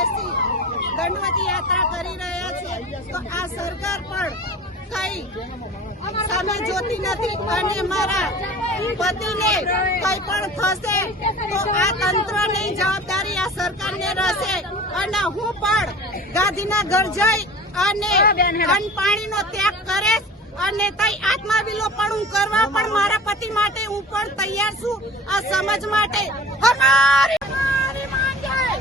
બેસી યાત્રા કરી રહ્યા છે તો આ સરકાર પણ કઈ સામે જોતી નથી અને મારા પતિને કઈ પણ થશે તો આ તંત્રની જવાબદારી આ સરકાર ને રહેશે અને હું પણ ગાંધીના ઘર જઈ અને અન્ન પાણી નો ત્યાગ કરે અને તઈ આત્માવિલો પણ હું કરવા પણ મારા પતિ માટે હું પણ તૈયાર છું આ સમજ માટે હમારી